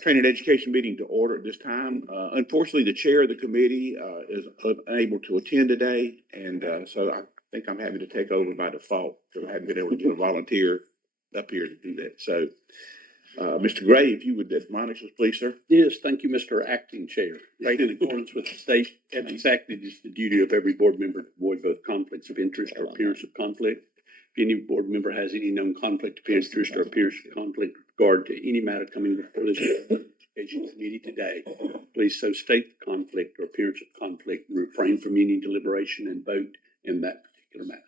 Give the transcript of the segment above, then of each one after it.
Training and Education meeting to order at this time. Unfortunately, the chair of the committee is unable to attend today, and so I think I'm having to take over by default because I haven't been able to get a volunteer up here to do that. So, Mr. Gray, if you would admonish us, please, sir. Yes, thank you, Mr. Acting Chair. Right, in accordance with the state ethics act, it is the duty of every board member to avoid both conflicts of interest or appearance of conflict. If any board member has any known conflict of interest or appearance of conflict with regard to any matter coming before this education committee today, please so state the conflict or appearance of conflict and refrain from any deliberation and vote in that particular matter.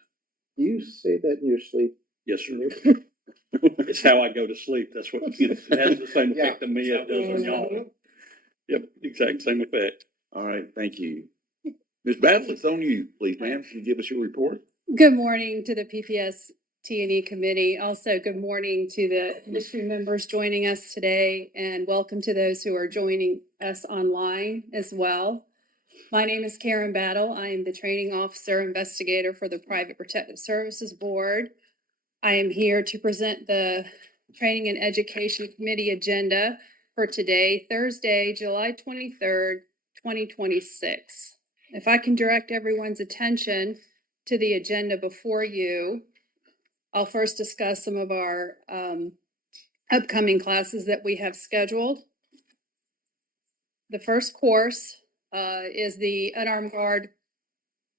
You say that in your sleep? Yes, sir. It's how I go to sleep. That's what, you know, it has the same effect on me as it does on y'all. Yep, exact same effect. All right, thank you. Ms. Battle, it's on you, please, ma'am. Can you give us your report? Good morning to the PPST&E committee. Also, good morning to the industry members joining us today, and welcome to those who are joining us online as well. My name is Karen Battle. I am the training officer investigator for the Private Protective Services Board. I am here to present the Training and Education Committee agenda for today, Thursday, July 23rd, 2026. If I can direct everyone's attention to the agenda before you, I'll first discuss some of our upcoming classes that we have scheduled. The first course is the Unarmed Guard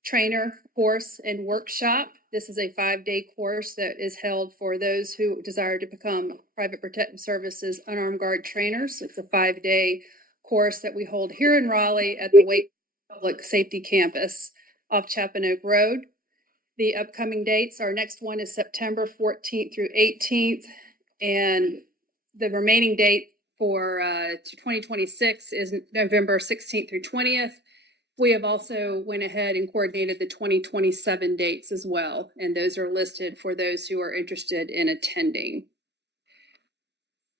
Trainer course and workshop. This is a 5-day course that is held for those who desire to become Private Protective Services Unarmed Guard Trainers. It's a 5-day course that we hold here in Raleigh at the Wake Public Safety Campus off Chapin Oak Road. The upcoming dates, our next one is September 14th through 18th, and the remaining date for 2026 is November 16th through 20th. We have also went ahead and coordinated the 2027 dates as well, and those are listed for those who are interested in attending.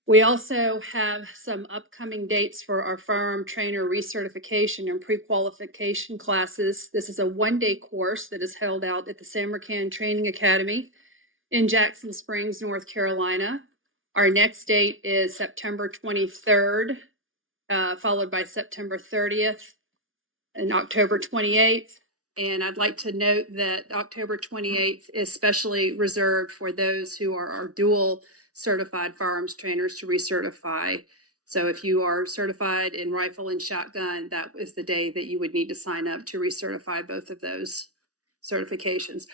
We also have some upcoming dates for our firearm trainer recertification and pre-qualification classes. This is a 1-day course that is held out at the Samarkand Training Academy in Jackson Springs, North Carolina. Our next date is September 23rd, followed by September 30th and October 28th. And I'd like to note that October 28th is specially reserved for those who are our dual certified firearms trainers to recertify. So if you are certified in rifle and shotgun, that is the day that you would need to sign up to recertify both of those certifications.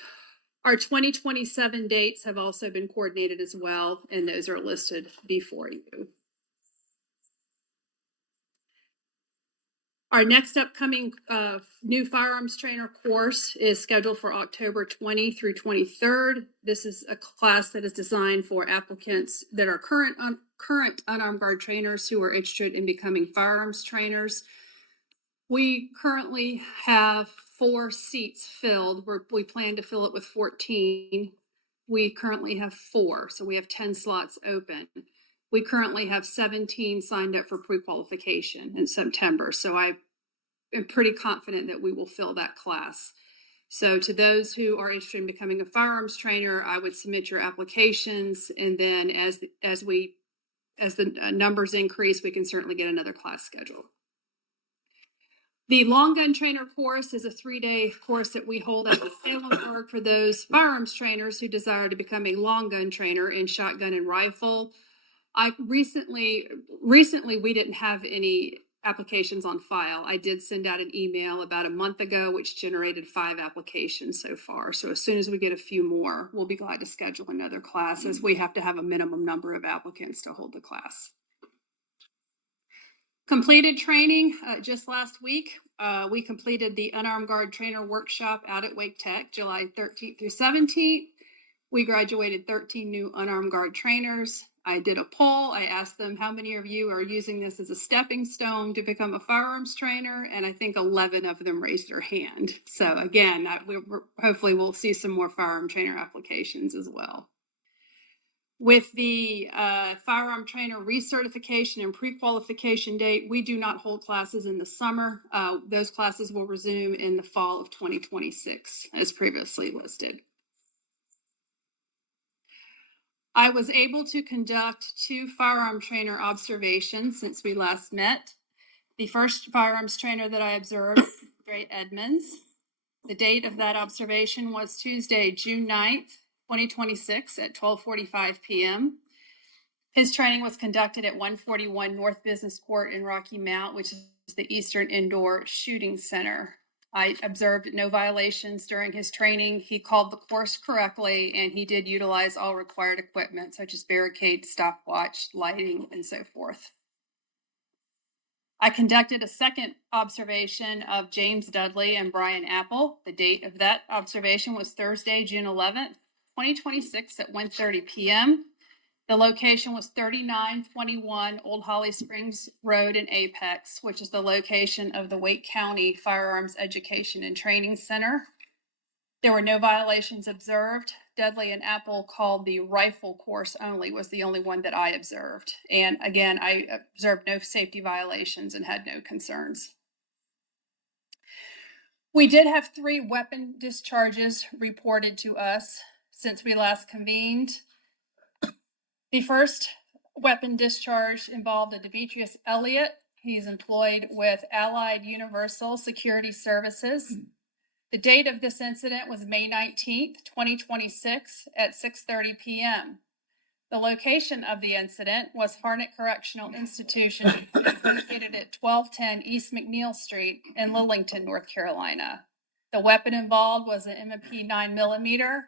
Our 2027 dates have also been coordinated as well, and those are listed before you. Our next upcoming new firearms trainer course is scheduled for October 20 through 23rd. This is a class that is designed for applicants that are current unarmed guard trainers who are interested in becoming firearms trainers. We currently have 4 seats filled. We plan to fill it with 14. We currently have 4, so we have 10 slots open. We currently have 17 signed up for pre-qualification in September, so I am pretty confident that we will fill that class. So to those who are interested in becoming a firearms trainer, I would submit your applications, and then as the numbers increase, we can certainly get another class scheduled. The long gun trainer course is a 3-day course that we hold at the Salemburg for those firearms trainers who desire to become a long gun trainer in shotgun and rifle. Recently we didn't have any applications on file. I did send out an email about a month ago, which generated 5 applications so far. So as soon as we get a few more, we'll be glad to schedule another class, as we have to have a minimum number of applicants to hold the class. Completed training just last week. We completed the Unarmed Guard Trainer Workshop out at Wake Tech, July 13th through 17th. We graduated 13 new Unarmed Guard trainers. I did a poll. I asked them how many of you are using this as a stepping stone to become a firearms trainer, and I think 11 of them raised their hand. So again, hopefully we'll see some more firearm trainer applications as well. With the firearm trainer recertification and pre-qualification date, we do not hold classes in the summer. Those classes will resume in the fall of 2026, as previously listed. I was able to conduct 2 firearm trainer observations since we last met. The first firearms trainer that I observed, Ray Edmonds. The date of that observation was Tuesday, June 9th, 2026 at 12:45 p.m. His training was conducted at 141 North Business Court in Rocky Mount, which is the Eastern Indoor Shooting Center. I observed no violations during his training. He called the course correctly, and he did utilize all required equipment, such as barricade, stopwatch, lighting, and so forth. I conducted a second observation of James Dudley and Brian Apple. The date of that observation was Thursday, June 11th, 2026 at 1:30 p.m. The location was 3921 Old Holly Springs Road in Apex, which is the location of the Wake County Firearms Education and Training Center. There were no violations observed. Dudley and Apple called the rifle course only, was the only one that I observed. And again, I observed no safety violations and had no concerns. We did have 3 weapon discharges reported to us since we last convened. The first weapon discharge involved a Demetrius Elliott. He's employed with Allied Universal Security Services. The date of this incident was May 19th, 2026 at 6:30 p.m. The location of the incident was Harnett Correctional Institution located at 1210 East McNeil Street in Lillington, North Carolina. The weapon involved was an M&P 9mm.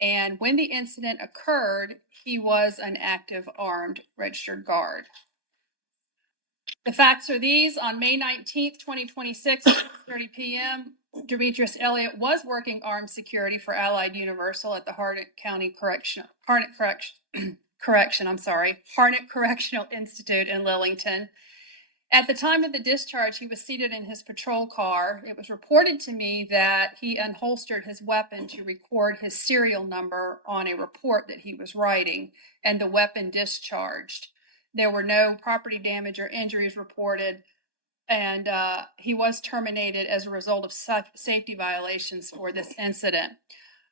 And when the incident occurred, he was an active armed registered guard. The facts are these. On May 19th, 2026, at 30 p.m., Demetrius Elliott was working armed security for Allied Universal at the Harnett Correctional Institute in Lillington. At the time of the discharge, he was seated in his patrol car. It was reported to me that he unholstered his weapon to record his serial number on a report that he was writing, and the weapon discharged. There were no property damage or injuries reported, and he was terminated as a result of safety violations for this incident.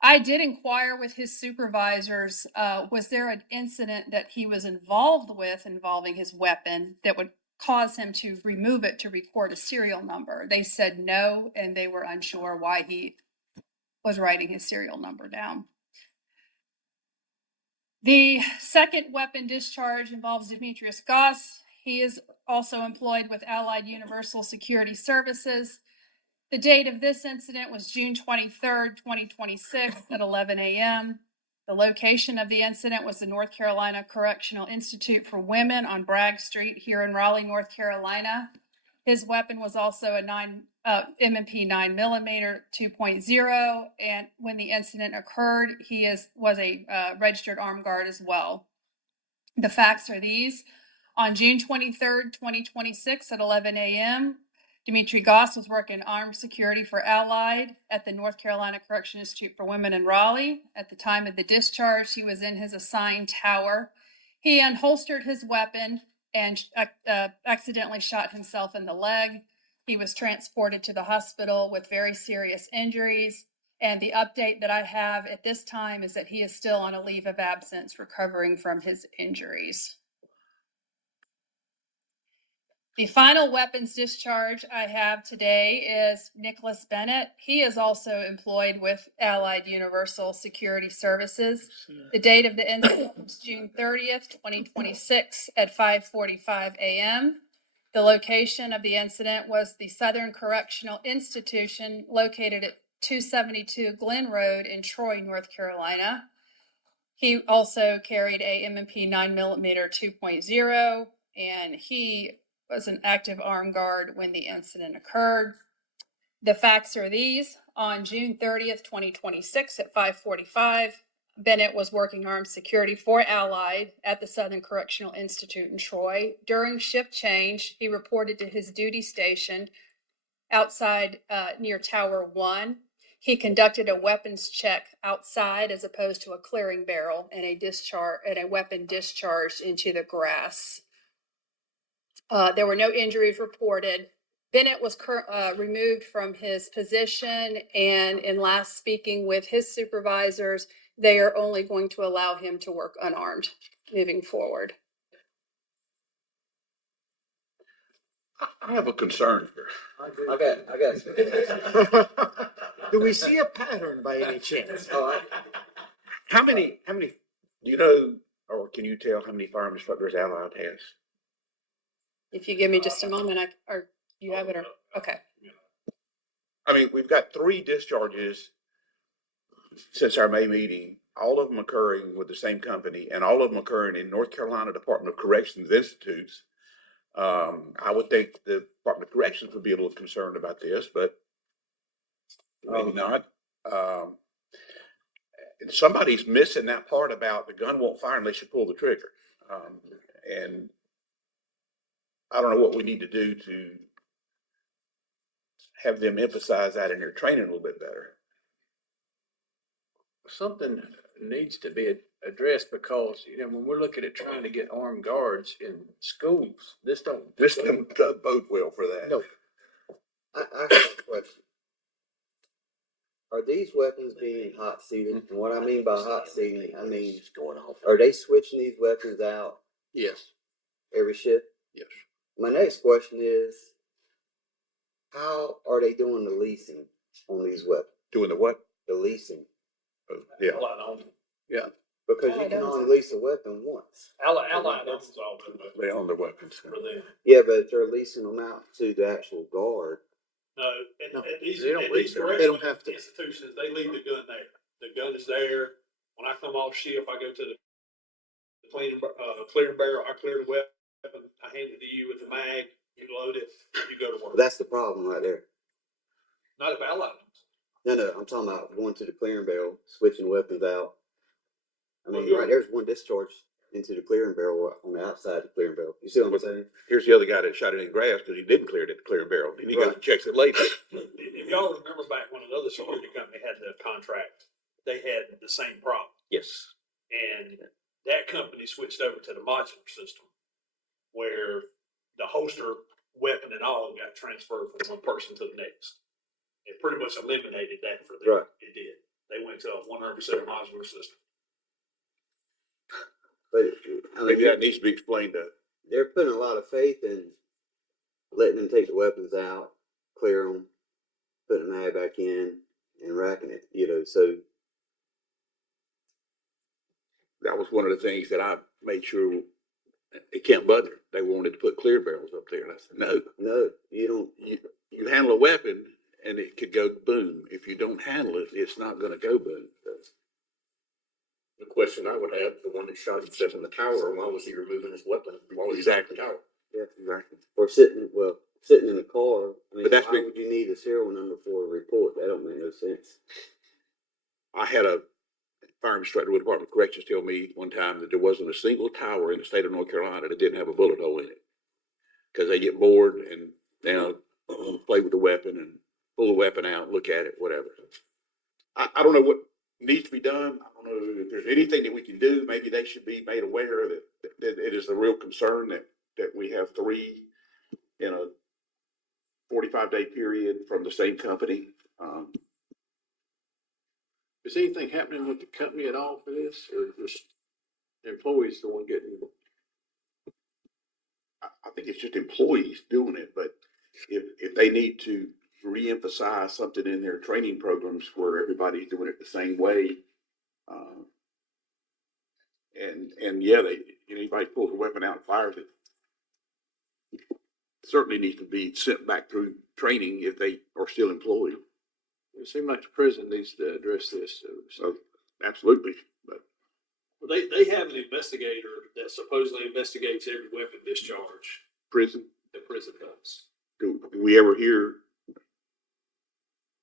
I did inquire with his supervisors, was there an incident that he was involved with involving his weapon that would cause him to remove it to record a serial number? They said no, and they were unsure why he was writing his serial number down. The second weapon discharge involves Demetrius Goss. He is also employed with Allied Universal Security Services. The date of this incident was June 23rd, 2026 at 11 a.m. The location of the incident was the North Carolina Correctional Institute for Women on Bragg Street here in Raleigh, North Carolina. His weapon was also a M&P 9mm 2.0, and when the incident occurred, he was a registered armed guard as well. The facts are these. On June 23rd, 2026 at 11 a.m., Demetri Goss was working armed security for Allied at the North Carolina Correctional Institute for Women in Raleigh. At the time of the discharge, he was in his assigned tower. He unholstered his weapon and accidentally shot himself in the leg. He was transported to the hospital with very serious injuries. And the update that I have at this time is that he is still on a leave of absence recovering from his injuries. The final weapons discharge I have today is Nicholas Bennett. He is also employed with Allied Universal Security Services. The date of the incident was June 30th, 2026 at 5:45 a.m. The location of the incident was the Southern Correctional Institution located at 272 Glen Road in Troy, North Carolina. He also carried a M&P 9mm 2.0, and he was an active armed guard when the incident occurred. The facts are these. On June 30th, 2026 at 5:45, Bennett was working armed security for Allied at the Southern Correctional Institute in Troy. During shift change, he reported to his duty station outside near Tower 1. He conducted a weapons check outside as opposed to a clearing barrel, and a weapon discharged into the grass. There were no injuries reported. Bennett was removed from his position, and in last speaking with his supervisors, they are only going to allow him to work unarmed moving forward. I have a concern here. I got. Do we see a pattern by any chance? How many, do you know, or can you tell how many firearm instructors Allied has? If you give me just a moment, or you have it, or, okay. I mean, we've got 3 discharges since our May meeting, all of them occurring with the same company, and all of them occurring in North Carolina Department of Corrections Institutes. I would think the Department of Corrections would be a little concerned about this, but maybe not. And somebody's missing that part about the gun won't fire unless you pull the trigger. And I don't know what we need to do to have them emphasize that in their training a little bit better. Something needs to be addressed because, when we're looking at trying to get armed guards in schools, this don't bode well for that. No. I have a question. Are these weapons being hot seated? And what I mean by hot seating, I mean, Going off. are they switching these weapons out Yes, every shift? yes. My next question is, how are they doing the leasing on these weapons? Doing the what? The leasing. Yeah. Yeah. Because you can only lease a weapon once. Allied owns all the weapons They own their weapons. for them. Yeah, but if they're leasing them out to the actual guard. No, at these, they don't at lease these them. They don't correctional have to. institutions, they leave the gun there. The gun is there. When I come off shift, I go to the clearing barrel, I clear the weapon, I hand it to you with the mag, you load it, you go to work. That's the problem right there. Not if Allied. No, I'm talking about going to the clearing barrel, switching weapons out. I mean, Well, right there's one discharge into the clearing barrel on the outside of the clearing barrel. You see what I'm saying? Here's the other guy that shot it in grass because he didn't clear it at the clearing barrel. And he goes and checks it later. If y'all remember back when another security company had the contract, they had the same problem. Yes. And that company switched over to the modular system where the holster, weapon and all got transferred from one person to the next. It pretty much eliminated that for them. Right. It did. They went to a 100% modular system. But I mean, Maybe that needs to be explained to. they're putting a lot of faith in letting them take the weapons out, clear them, put the mag back in, and racking it. So That was one of the things that I made sure at Camp Butler, they wanted to put clear barrels up there. And I said, no, you don't. you handle a weapon and it could go boom. If you don't handle it, it's not going to go boom. The question I would have, the one that shot himself in the tower, why was he removing his weapon? Why was he Exactly. in the tower? Yeah, exactly. Or sitting in the car. I mean, But that's why big- would you need a serial number for a report? That don't make no sense. I had a fire instructor with the Department of Corrections tell me one time that there wasn't a single tower in the state of North Carolina that didn't have a bullet hole in it. Because they get bored and play with the weapon and pull the weapon out, look at it, whatever. I don't know what needs to be done. I don't know if there's anything that we can do. Maybe they should be made aware that it is a real concern that we have 3 in a 45-day period from the same company. Is anything happening with the company at all for this, or just the employees the one getting? I think it's just employees doing it, but if they need to reemphasize something in their training programs where everybody's doing it the same way, and yeah, anybody pulls a weapon out and fires it, certainly needs to be sent back through training if they are still employed. It seems like the prison needs to address this. So absolutely, but Well, they have an investigator that supposedly investigates every weapon discharge. prison, The prison does. do we ever hear?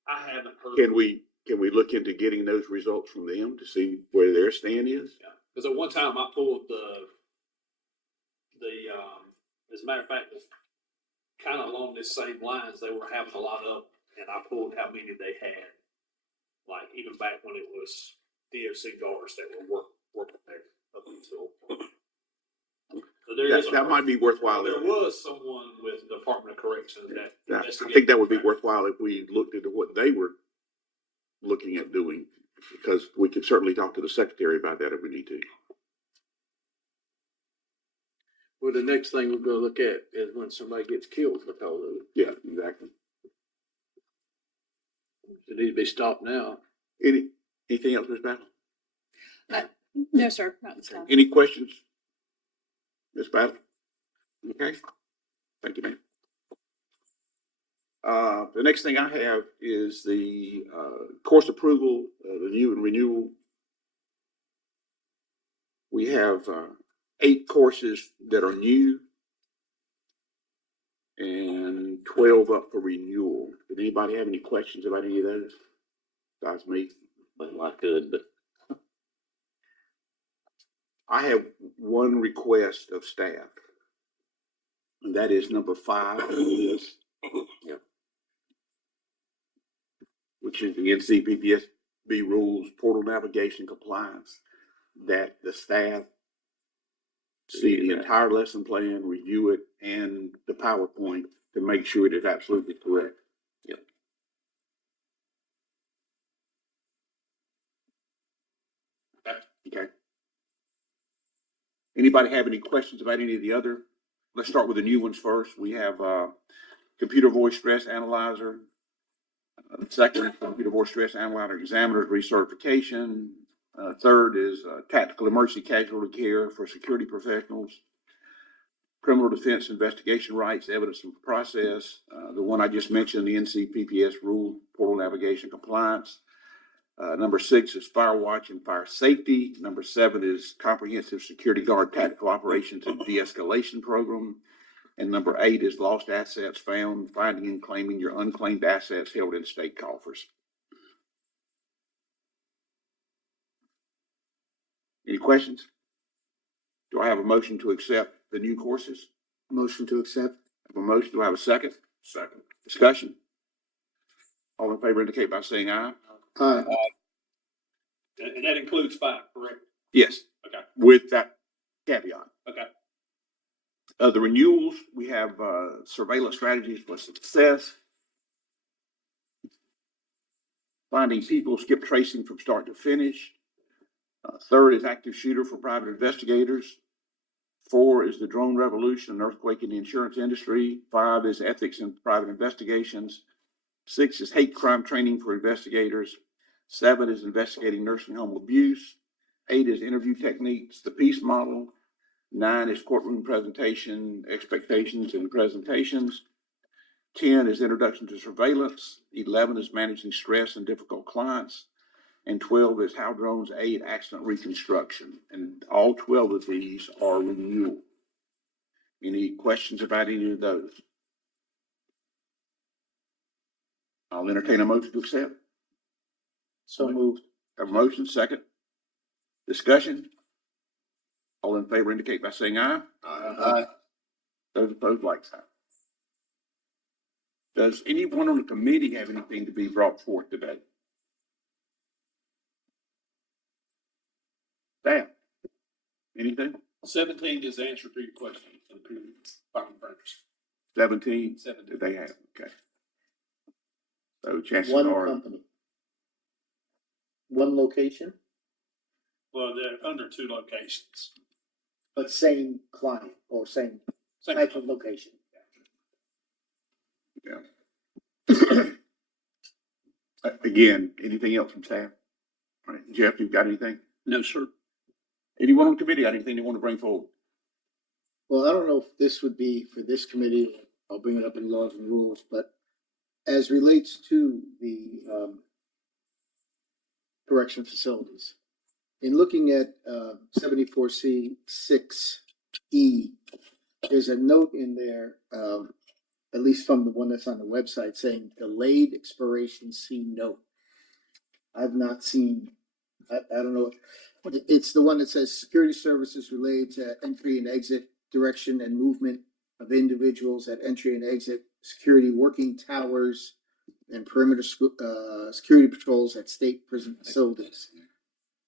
I haven't heard. Can we look into getting those results from them to see where their stand is? Because at one time I pulled as a matter of fact, it's kind of along this same lines. They were having a lot of, and I pulled how many they had. Like even back when it was DOC guards that were working there up until. So there is That might be worthwhile. There was someone with the Department of Corrections that I think that would be worthwhile if we looked into what they were looking at doing because we could certainly talk to the secretary about that if we need to. Well, the next thing we're gonna look at is when somebody gets killed because of it. Yeah, exactly. It needs to be stopped now. Anything else, Ms. Battle? No, sir, not this time. Any questions? Ms. Battle? Okay, thank you, ma'am. The next thing I have is the, course approval, review and renewal. We have, 8 courses that are new and 12 up for renewal. Did anybody have any questions about any of those? Besides me? Well, I could, but I have one request of staff, and that is number 5 on the list. Yep. Which is the NCPPSB rules, portal navigation compliance, that the staff see the entire lesson plan, review it, and the PowerPoint to make sure it is absolutely correct. Yep. Okay. Anybody have any questions about any of the other? Let's start with the new ones first. We have, computer voice stress analyzer. Second, computer voice stress analyzer examiner's recertification. Third is, tactical emergency casualty care for security professionals. Criminal defense investigation rights, evidence and process. The one I just mentioned, the NCPPS rule, portal navigation compliance. Number 6 is fire watch and fire safety. Number 7 is comprehensive security guard tactical operations and de-escalation program. And number 8 is lost assets found, finding and claiming your unclaimed assets held in state coffers. Any questions? Do I have a motion to accept the new courses? Motion to accept. I have a motion. Do I have a second? Second. Discussion? All in favor indicate by saying aye. Aye. And that includes 5, correct? Yes. Okay. With that caveat. Okay. The renewals, we have, surveillance strategies for success. Finding people, skip tracing from start to finish. Third is active shooter for private investigators. 4 is the drone revolution, earthquake in the insurance industry. 5 is ethics in private investigations. 6 is hate crime training for investigators. 7 is investigating nursing home abuse. 8 is interview techniques, the peace model. 9 is courtroom presentation, expectations and presentations. 10 is introduction to surveillance. 11 is managing stress and difficult clients. And 12 is how drones aid accident reconstruction. And all 12 of these are renewal. Any questions about any of those? I'll entertain a motion to accept. So moved. Have a motion, second. Discussion? All in favor indicate by saying aye. Aye. Those opposed, like sign. Does anyone on the committee have anything to be brought forth today? Staff? Anything? 17 is the answer to your question for the previous final furnace. 17? 17. Did they have? Okay. So chances One are, company. One location, Well, they're under 2 locations. but same client or same Same type of location. yeah. Again, anything else from staff? All right, Jeff, you've got anything? no, sir. Anyone on the committee got anything they want to bring forward? Well, I don't know if this would be for this committee. I'll bring it up in laws and rules, but as relates to the correction facilities, in looking at 74C 6E, there's a note in there, at least from the one that's on the website, saying delayed expiration C note. I've not seen, I don't know, it's the one that says security services related to entry and exit, direction and movement of individuals at entry and exit, security working towers, and perimeter security patrols at state prison facilities.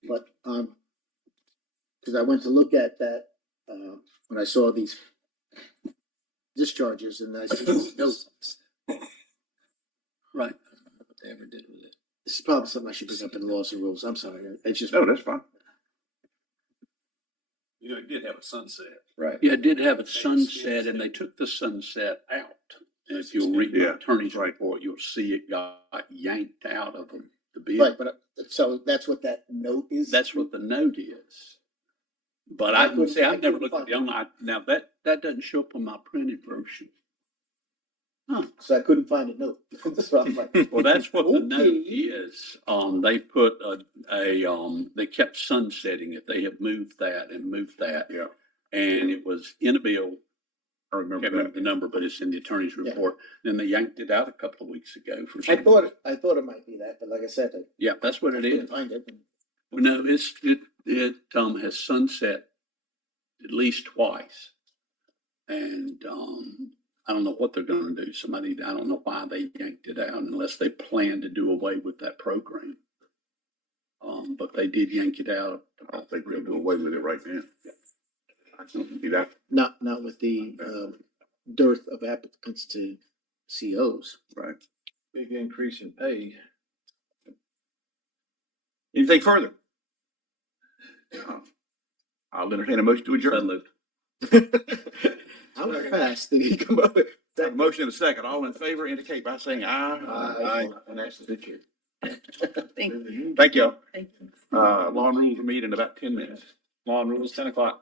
But, because I went to look at that, when I saw these discharges, and I see this note. Right. What they ever did with it. probably something I should bring up in laws and rules. I'm sorry. It's just. No, that's fine. You know, it did have a sunset. Right. Yeah, it did have a sunset and they took the sunset out. And if you'll read the Yeah, attorney's right. report, you'll see it got yanked out of the bid. Right, but so that's what that note is? That's what the note is. But I can say, I've never looked at the online, now that doesn't show up on my printed version. So I couldn't find a note. That's what I'm like. Well, that's what the note Okay. is. They put they kept sunsetting it. They have moved that and moved that. Yeah. And it was in a bill. I I remember can't remember that. the number, but it's in the attorney's Yeah. report. Then they yanked it out a couple of weeks ago for I some. thought it might be that, but like I said, Yeah, that's what I it couldn't is. find it. Well, no, it has sunset at least twice. And, I don't know what they're gonna do. I don't know why they yanked it out unless they plan to do away with that program. But they did yank it out. I don't think we'll do away with it right now. I don't see that. Not with the dearth of applicants to COs. Right. Big increase in pay. Anything further? I'll entertain a motion to adjourn. How fast did he come up with? Have a motion in a second. All in favor indicate by saying aye. Aye. And that's the chair. Thank you. Thank you. Thank you. Law and rules will meet in about 10 minutes. Law and rules, 10 o'clock.